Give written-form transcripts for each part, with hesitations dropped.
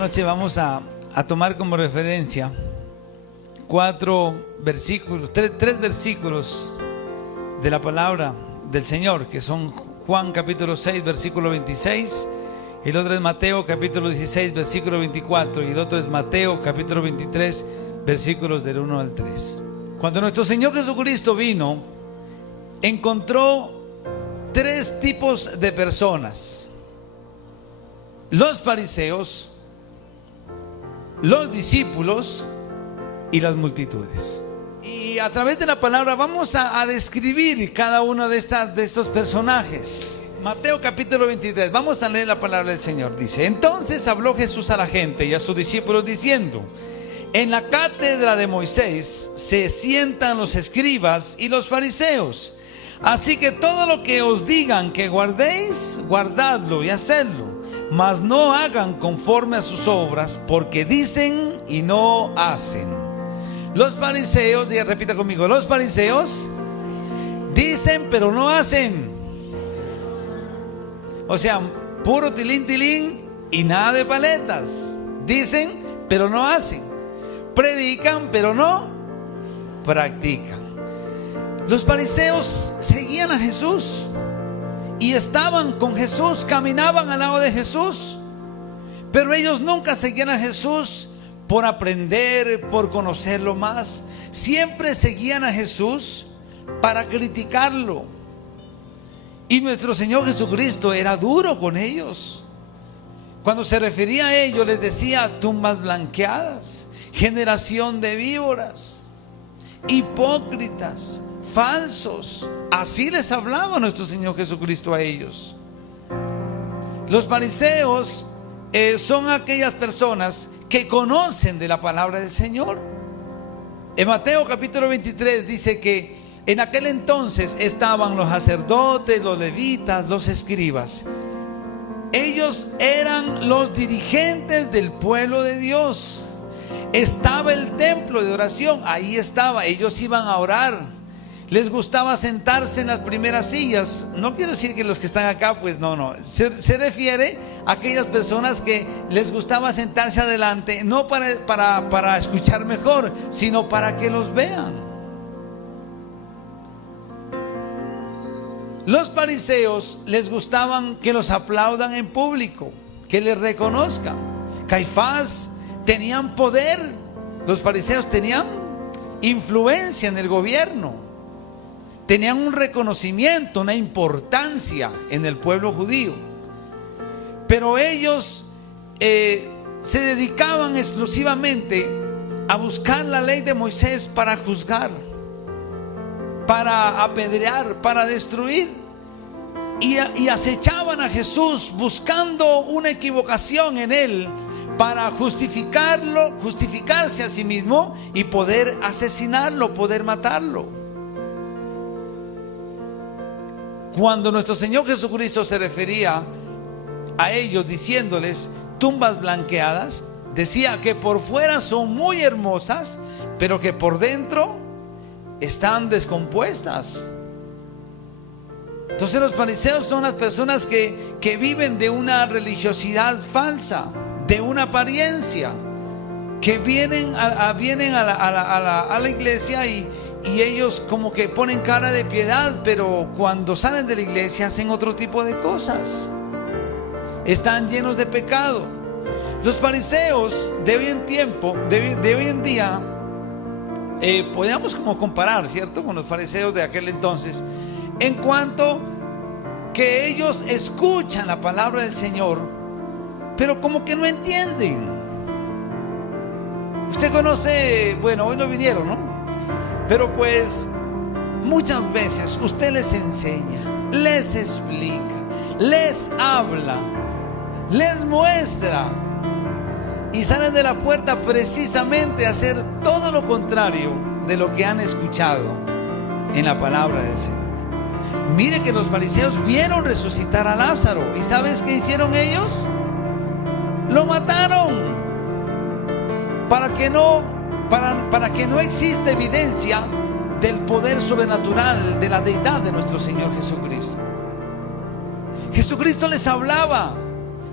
noche vamos a tomar como referencia tres versículos de la palabra del Señor, que son Juan capítulo 6 versículo 26, el otro es Mateo capítulo 16 versículo 24 y el otro es Mateo capítulo 23 versículos del 1 al 3. Cuando nuestro Señor Jesucristo vino, encontró tres tipos de personas: los fariseos, los discípulos y las multitudes. Y a través de la palabra vamos a describir cada uno de estos personajes. Mateo capítulo 23, vamos a leer la palabra del Señor. Dice: entonces habló Jesús a la gente y a sus discípulos diciendo: en la cátedra de Moisés se sientan los escribas y los fariseos. Así que todo lo que os digan que guardéis, guardadlo y hacedlo, mas no hagan conforme a sus obras, porque dicen y no hacen. Los fariseos, repita conmigo, los fariseos dicen pero no hacen. O sea, puro tilín tilín y nada de paletas. Dicen pero no hacen. Predican pero no practican. Los fariseos seguían a Jesús y estaban con Jesús, caminaban al lado de Jesús, pero ellos nunca seguían a Jesús por aprender, por conocerlo más. Siempre seguían a Jesús para criticarlo. Y nuestro Señor Jesucristo era duro con ellos. Cuando se refería a ellos les decía: tumbas blanqueadas, generación de víboras, hipócritas, falsos. Así les hablaba nuestro Señor Jesucristo a ellos. Los fariseos son aquellas personas que conocen de la palabra del Señor. En Mateo capítulo 23 dice que en aquel entonces estaban los sacerdotes, los levitas, los escribas. Ellos eran los dirigentes del pueblo de Dios. Estaba el templo de oración, ahí estaba, ellos iban a orar. Les gustaba sentarse en las primeras sillas. No quiero decir que los que están acá, pues no. Se refiere a aquellas personas que les gustaba sentarse adelante, no para escuchar mejor, sino para que los vean. Los fariseos les gustaban que los aplaudan en público, que les reconozcan. Caifás tenían poder. Los fariseos tenían influencia en el gobierno. Tenían un reconocimiento, una importancia en el pueblo judío. Pero ellos se dedicaban exclusivamente a buscar la ley de Moisés para juzgar, para apedrear, para destruir. Y acechaban a Jesús buscando una equivocación en él para justificarse a sí mismo y poder asesinarlo, poder matarlo. Cuando nuestro Señor Jesucristo se refería a ellos diciéndoles tumbas blanqueadas, decía que por fuera son muy hermosas, pero que por dentro están descompuestas. Entonces los fariseos son las personas que viven de una religiosidad falsa, de una apariencia, que vienen a la iglesia y ellos como que ponen cara de piedad, pero cuando salen de la iglesia hacen otro tipo de cosas. Están llenos de pecado. Los fariseos de hoy en día, podríamos como comparar, ¿cierto?, con los fariseos de aquel entonces, en cuanto que ellos escuchan la palabra del Señor, pero como que no entienden. Usted conoce, bueno, hoy no vinieron, ¿no? Pero pues muchas veces usted les enseña, les explica, les habla, les muestra y salen de la puerta precisamente a hacer todo lo contrario de lo que han escuchado en la palabra del Señor. Mire que los fariseos vieron resucitar a Lázaro y ¿sabes qué hicieron ellos? Lo mataron para que no exista evidencia del poder sobrenatural de la deidad de nuestro Señor Jesucristo. Jesucristo les hablaba,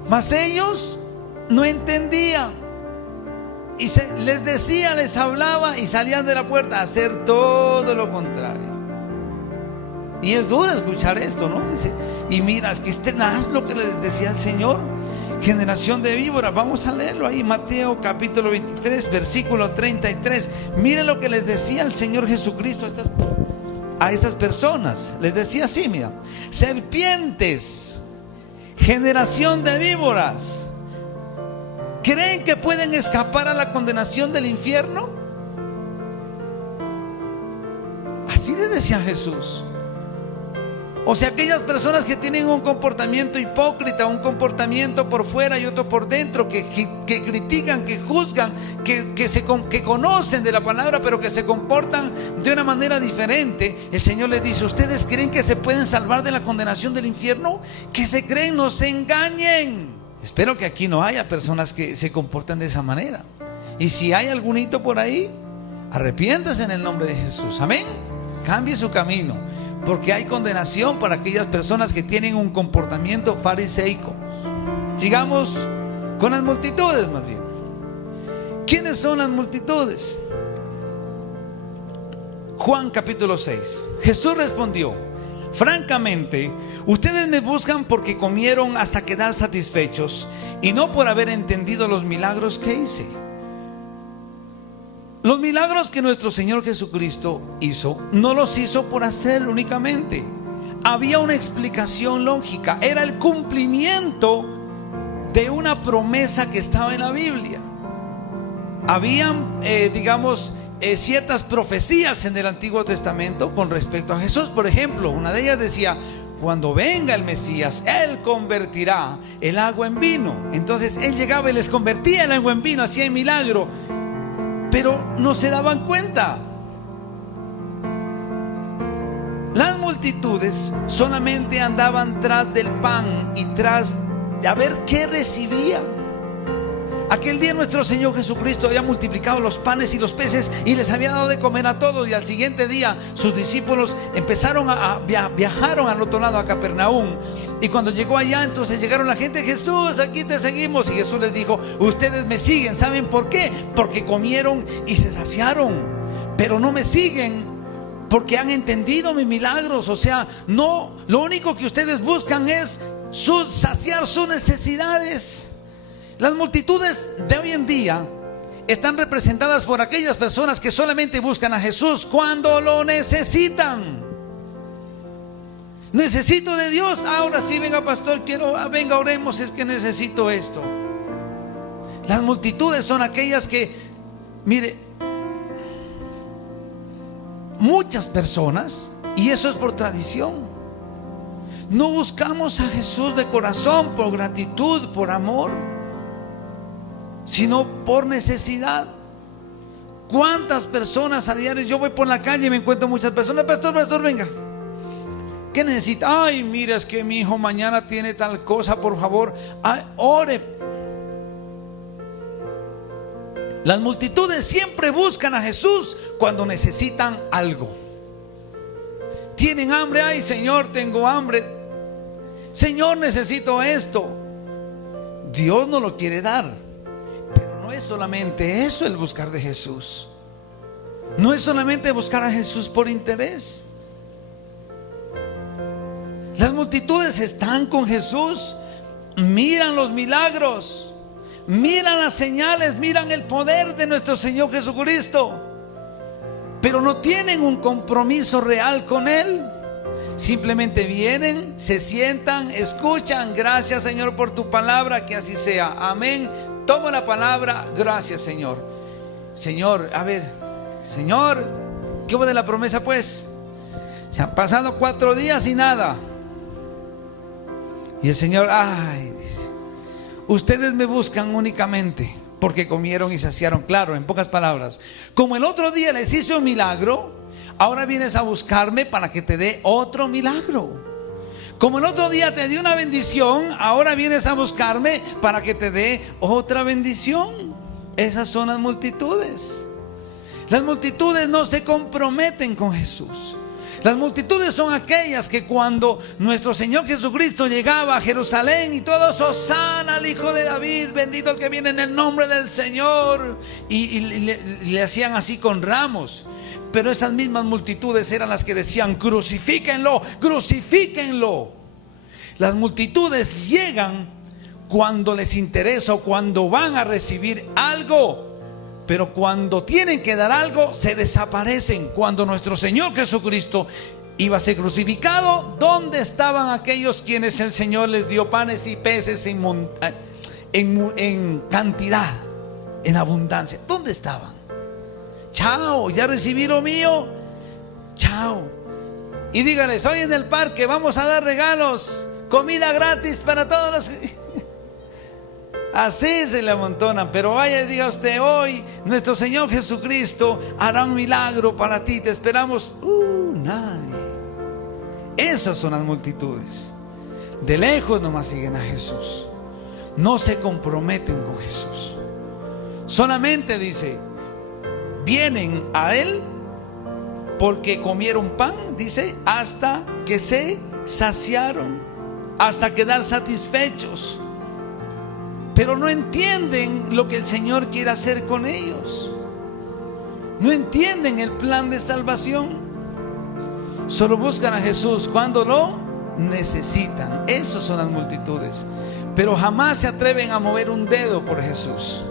mas ellos no entendían. Y les decía, les hablaba y salían de la puerta a hacer todo lo contrario. Y es duro escuchar esto, ¿no? Y mira, es que es tenaz lo que les decía el Señor. Generación de víboras. Vamos a leerlo ahí, Mateo capítulo 23 versículo 33. Miren lo que les decía el Señor Jesucristo a estas personas. Les decía así, mira: serpientes, generación de víboras, ¿creen que pueden escapar a la condenación del infierno? Así les decía Jesús. O sea, aquellas personas que tienen un comportamiento hipócrita, un comportamiento por fuera y otro por dentro, que critican, que juzgan, que conocen de la palabra, pero que se comportan de una manera diferente. El Señor les dice: ¿ustedes creen que se pueden salvar de la condenación del infierno? ¿Qué se creen? No se engañen. Espero que aquí no haya personas que se comportan de esa manera. Y si hay algún hito por ahí, arrepiéntase en el nombre de Jesús. Amén. Cambie su camino, porque hay condenación para aquellas personas que tienen un comportamiento fariseico. Sigamos con las multitudes más bien. ¿Quiénes son las multitudes? Juan capítulo 6. Jesús respondió: francamente, ustedes me buscan porque comieron hasta quedar satisfechos y no por haber entendido los milagros que hice. Los milagros que nuestro Señor Jesucristo hizo, no los hizo por hacer únicamente. Había una explicación lógica. Era el cumplimiento de una promesa que estaba en la Biblia. Habían, ciertas profecías en el Antiguo Testamento con respecto a Jesús. Por ejemplo, una de ellas decía: cuando venga el Mesías, Él convertirá el agua en vino. Entonces Él llegaba y les convertía el agua en vino, hacía el milagro, pero no se daban cuenta. Las multitudes solamente andaban tras del pan y tras de a ver qué recibían. Aquel día nuestro Señor Jesucristo había multiplicado los panes y los peces y les había dado de comer a todos. Y al siguiente día sus discípulos viajaron al otro lado, a Capernaum. Y cuando llegó allá, entonces llegaron la gente: Jesús, aquí te seguimos. Y Jesús les dijo: ustedes me siguen, ¿saben por qué? Porque comieron y se saciaron, pero no me siguen porque han entendido mis milagros. O sea, no, lo único que ustedes buscan es saciar sus necesidades. Las multitudes de hoy en día están representadas por aquellas personas que solamente buscan a Jesús cuando lo necesitan. Necesito de Dios. Ahora sí, venga pastor, venga, oremos, es que necesito esto. Las multitudes son aquellas que, mire, muchas personas, y eso es por tradición, no buscamos a Jesús de corazón, por gratitud, por amor, sino por necesidad. ¿Cuántas personas a diario? Yo voy por la calle y me encuentro muchas personas: pastor, venga, ¿qué necesita? Ay, mira, es que mi hijo mañana tiene tal cosa, por favor, ore. Las multitudes siempre buscan a Jesús cuando necesitan algo. Tienen hambre: ay, Señor, tengo hambre. Señor, necesito esto. Dios no lo quiere dar. No es solamente eso el buscar de Jesús. No es solamente buscar a Jesús por interés. Las multitudes están con Jesús, miran los milagros, miran las señales, miran el poder de nuestro Señor Jesucristo, pero no tienen un compromiso real con Él. Simplemente vienen, se sientan, escuchan: gracias Señor por tu palabra, que así sea, amén. Tomo la palabra, gracias Señor. Señor, a ver, Señor, ¿qué hubo de la promesa pues? Se han pasado 4 días y nada. Y el Señor, ay, dice: ustedes me buscan únicamente porque comieron y saciaron. Claro, en pocas palabras, como el otro día les hice un milagro, ahora vienes a buscarme para que te dé otro milagro. Como el otro día te di una bendición, ahora vienes a buscarme para que te dé otra bendición. Esas son las multitudes. Las multitudes no se comprometen con Jesús. Las multitudes son aquellas que cuando nuestro Señor Jesucristo llegaba a Jerusalén y todos: Hosana al Hijo de David, bendito el que viene en el nombre del Señor, y le hacían así con ramos. Pero esas mismas multitudes eran las que decían: crucifíquenlo, crucifíquenlo. Las multitudes llegan cuando les interesa o cuando van a recibir algo, pero cuando tienen que dar algo se desaparecen. Cuando nuestro Señor Jesucristo iba a ser crucificado, ¿dónde estaban aquellos quienes el Señor les dio panes y peces en cantidad, en abundancia? ¿Dónde estaban? Chao, ya recibí lo mío. Chao. Y dígales: hoy en el parque vamos a dar regalos, comida gratis para todos los... Así se le amontonan. Pero vaya y diga usted: hoy nuestro Señor Jesucristo hará un milagro para ti, te esperamos. Nadie. Esas son las multitudes. De lejos nomás siguen a Jesús, no se comprometen con Jesús. Solamente dice: vienen a Él porque comieron pan, dice, hasta que se saciaron, hasta quedar satisfechos. Pero no entienden lo que el Señor quiere hacer con ellos. No entienden el plan de salvación. Solo buscan a Jesús cuando lo necesitan. Esas son las multitudes. Pero jamás se atreven a mover un dedo por Jesús.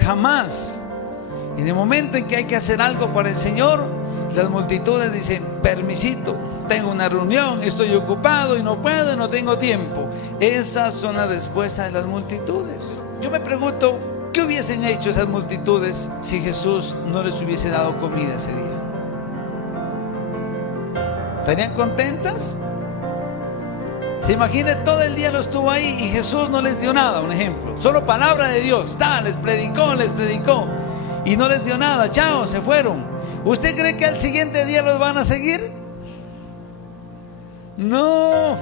Jamás. En el momento en que hay que hacer algo para el Señor, las multitudes dicen: permisito, tengo una reunión, estoy ocupado y no puedo, no tengo tiempo. Esas son las respuestas de las multitudes. Yo me pregunto: ¿qué hubiesen hecho esas multitudes si Jesús no les hubiese dado comida ese día? ¿Estarían contentas? Se imagine, todo el día lo estuvo ahí y Jesús no les dio nada. Un ejemplo, solo palabra de Dios, les predicó y no les dio nada. Chao, se fueron. ¿Usted cree que al siguiente día los van a seguir? No.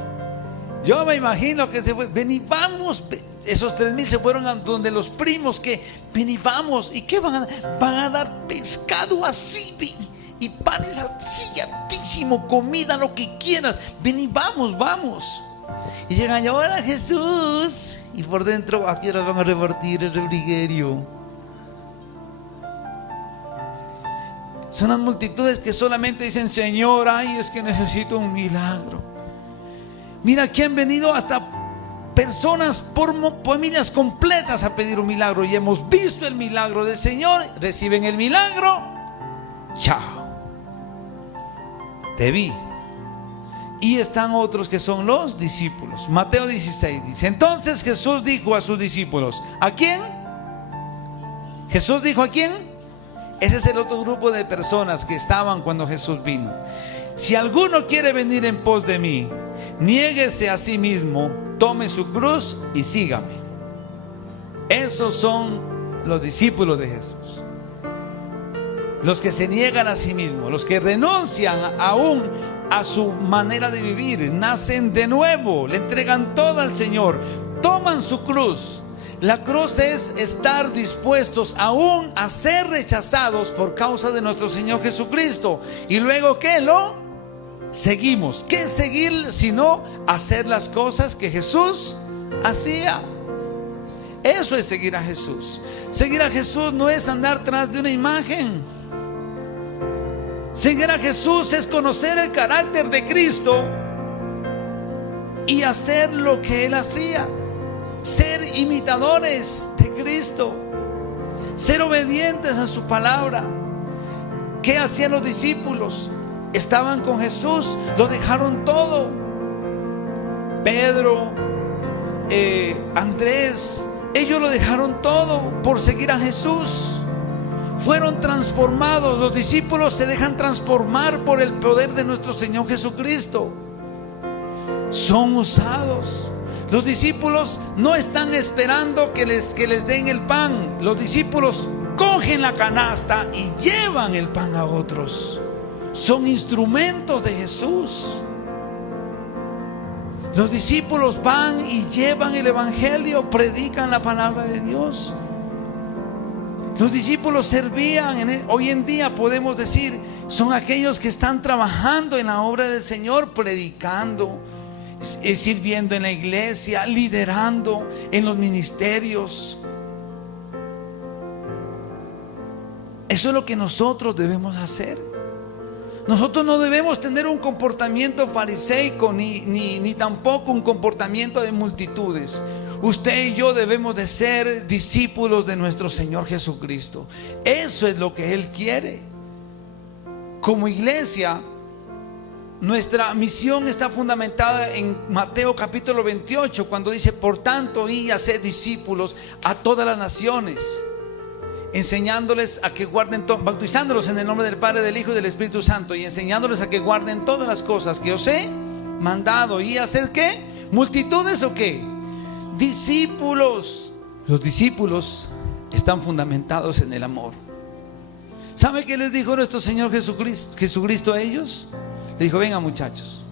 Yo me imagino que se fue. Ven y vamos. Esos 3,000 se fueron a donde los primos, que ven y vamos. ¿Y qué van a dar? Van a dar pescado así y panes así altísimo, comida, lo que quieras. Ven y vamos, vamos. Y llegan: hola Jesús. Y por dentro: ¿a qué hora van a repartir el refrigerio? Son las multitudes que solamente dicen: Señor, ay, es que necesito un milagro. Mira, aquí han venido hasta personas por familias completas a pedir un milagro, y hemos visto el milagro del Señor. Reciben el milagro. Chao, te vi. Y están otros que son los discípulos. Mateo 16 dice: entonces Jesús dijo a sus discípulos. ¿A quién? Jesús dijo: ¿a quién? Ese es el otro grupo de personas que estaban cuando Jesús vino. Si alguno quiere venir en pos de mí, niéguese a sí mismo, tome su cruz y sígame. Esos son los discípulos de Jesús. Los que se niegan a sí mismos, los que renuncian aún a su manera de vivir, nacen de nuevo, le entregan todo al Señor, toman su cruz. La cruz es estar dispuestos aún a ser rechazados por causa de nuestro Señor Jesucristo. Y luego, ¿qué? Lo seguimos. ¿Qué es seguir sino hacer las cosas que Jesús hacía? Eso es seguir a Jesús. Seguir a Jesús no es andar tras de una imagen. Seguir a Jesús es conocer el carácter de Cristo y hacer lo que Él hacía. Ser imitadores de Cristo, ser obedientes a su palabra. ¿Qué hacían los discípulos? Estaban con Jesús, lo dejaron todo. Pedro, Andrés, ellos lo dejaron todo por seguir a Jesús. Fueron transformados. Los discípulos se dejan transformar por el poder de nuestro Señor Jesucristo. Son usados. Los discípulos no están esperando que les den el pan. Los discípulos cogen la canasta y llevan el pan a otros. Son instrumentos de Jesús. Los discípulos van y llevan el evangelio, predican la palabra de Dios. Los discípulos servían. Hoy en día podemos decir, son aquellos que están trabajando en la obra del Señor, predicando, sirviendo en la iglesia, liderando en los ministerios. Eso es lo que nosotros debemos hacer. Nosotros no debemos tener un comportamiento fariseico ni tampoco un comportamiento de multitudes. Usted y yo debemos de ser discípulos de nuestro Señor Jesucristo. Eso es lo que Él quiere. Como iglesia, nuestra misión está fundamentada en Mateo capítulo 28, cuando dice: por tanto, id y haced discípulos a todas las naciones, enseñándoles a que guarden bautizándolos en el nombre del Padre, del Hijo y del Espíritu Santo, y enseñándoles a que guarden todas las cosas que os he mandado. ¿Y hacer qué? ¿Multitudes o qué? Discípulos. Los discípulos están fundamentados en el amor. ¿Sabe qué les dijo nuestro Señor Jesucristo a ellos? Le dijo: vengan, muchachos,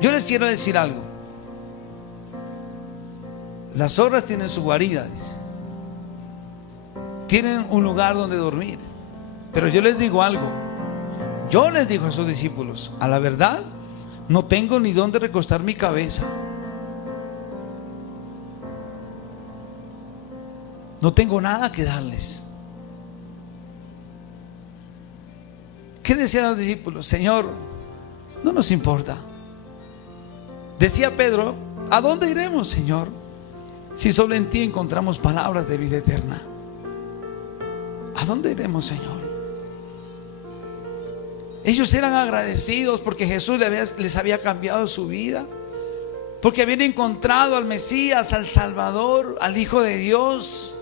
yo les quiero decir algo. Las zorras tienen su guarida, dice, tienen un lugar donde dormir, pero yo les digo algo. Yo les digo a sus discípulos: a la verdad, no tengo ni dónde recostar mi cabeza. No tengo nada que darles. ¿Qué decían los discípulos? Señor, no nos importa. Decía Pedro: ¿a dónde iremos, Señor, si solo en ti encontramos palabras de vida eterna? ¿A dónde iremos, Señor? Ellos eran agradecidos porque Jesús les había cambiado su vida, porque habían encontrado al Mesías, al Salvador, al Hijo de Dios.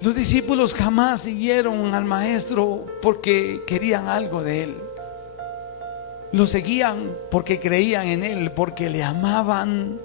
Los discípulos jamás siguieron al Maestro porque querían algo de Él. Lo seguían porque creían en Él, porque le amaban.